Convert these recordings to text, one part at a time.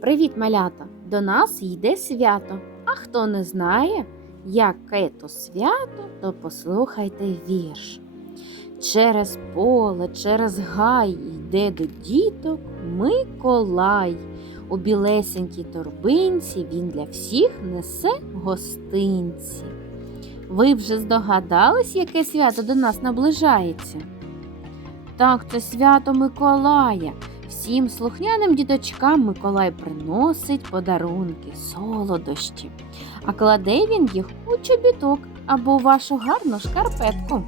Привіт, малята! До нас йде свято. А хто не знає, яке то свято, то послухайте вірш. Через поле, через гай йде до діток Миколай. У білесенькій торбинці він для всіх несе гостинці. Ви вже здогадались, яке свято до нас наближається? Так, це свято Миколая. Всім слухняним діточкам Миколай приносить подарунки, солодощі, а кладе він їх у чобіток або вашу гарну шкарпетку.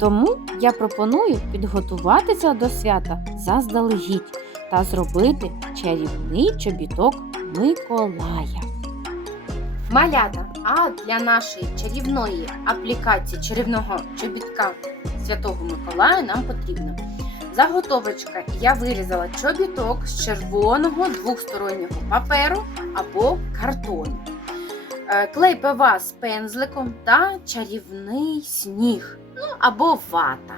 Тому я пропоную підготуватися до свята заздалегідь та зробити чарівний чобіток Миколая. Малята, а для нашої чарівної аплікації чарівного чобітка Святого Миколая нам потрібно Заготовочка. Я вирізала чобіток з червоного двохстороннього паперу або картону. Е, Клей ПВА з пензликом та чарівний сніг, ну або вата.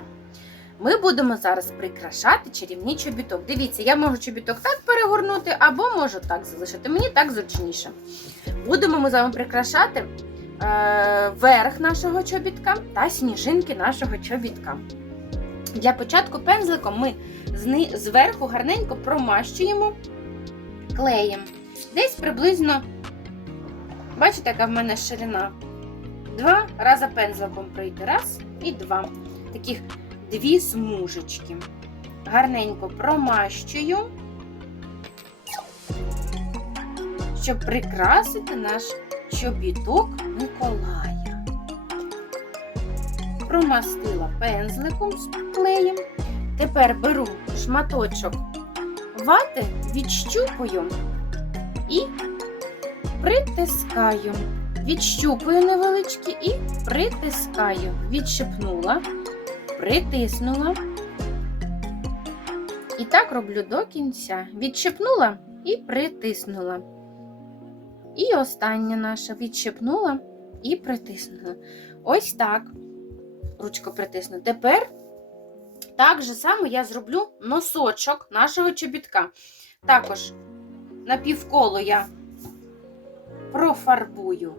Ми будемо зараз прикрашати чарівний чобіток. Дивіться, я можу чобіток так перегорнути, або можу так залишити. Мені так зручніше. Будемо ми з вами прикрашати е, верх нашого чобітка та сніжинки нашого чобітка. Для початку пензликом ми зверху гарненько промащуємо клеєм. Десь приблизно, бачите, яка в мене ширина. Два рази пензликом пройти. Раз і два. Таких дві смужечки. Гарненько промащую, щоб прикрасити наш чобіток Миколая промастила пензликом з клеєм. Тепер беру шматочок вати, відщупую і притискаю. Відщупую невеличкі і притискаю. Відщипнула, притиснула. І так роблю до кінця. Відщипнула і притиснула. І остання наша відщипнула і притиснула. Ось так ручку притисну. Тепер так же само я зроблю носочок нашого чобітка. Також на півколо я профарбую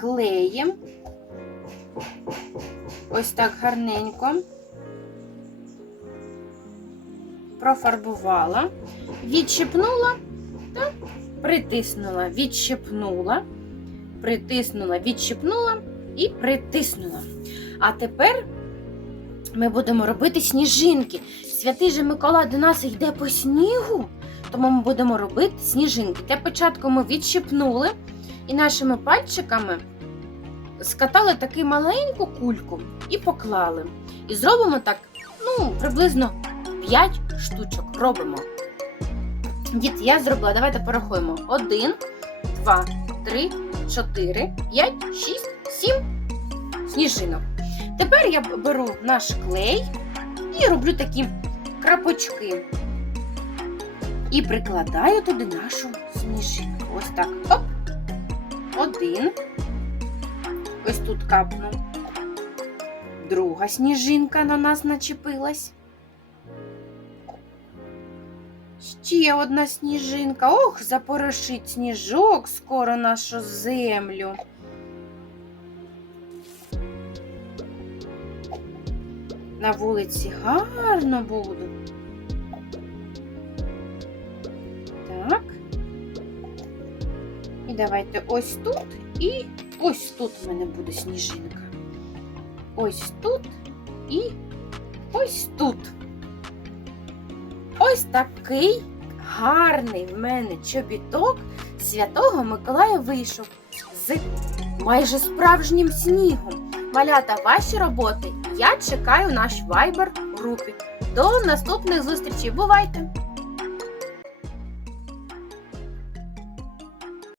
клеєм. Ось так гарненько. Профарбувала, відщипнула та притиснула, відщипнула, притиснула, відщипнула і притиснула. А тепер ми будемо робити сніжинки. Святий же Миколай до нас йде по снігу, тому ми будемо робити сніжинки. Для початку ми відщипнули і нашими пальчиками скатали таку маленьку кульку і поклали. І зробимо так, ну, приблизно 5 штучок. Робимо. Діти, я зробила. Давайте порахуємо. 1, 2, 3, 4, 5, 6, 7 сніжинок. Тепер я беру наш клей і роблю такі крапочки. І прикладаю туди нашу сніжинку. Ось так. Оп. Один. Ось тут капну. Друга сніжинка на нас начепилась. Ще одна сніжинка. Ох, запорошить сніжок скоро нашу землю. На вулиці гарно буде. Так. І давайте ось тут і ось тут в мене буде сніжинка. Ось тут і ось тут. Ось такий гарний в мене чобіток Святого Миколая вийшов з майже справжнім снігом. Малята, ваші роботи я чекаю наш вайбер групі. До наступних зустрічей. Бувайте!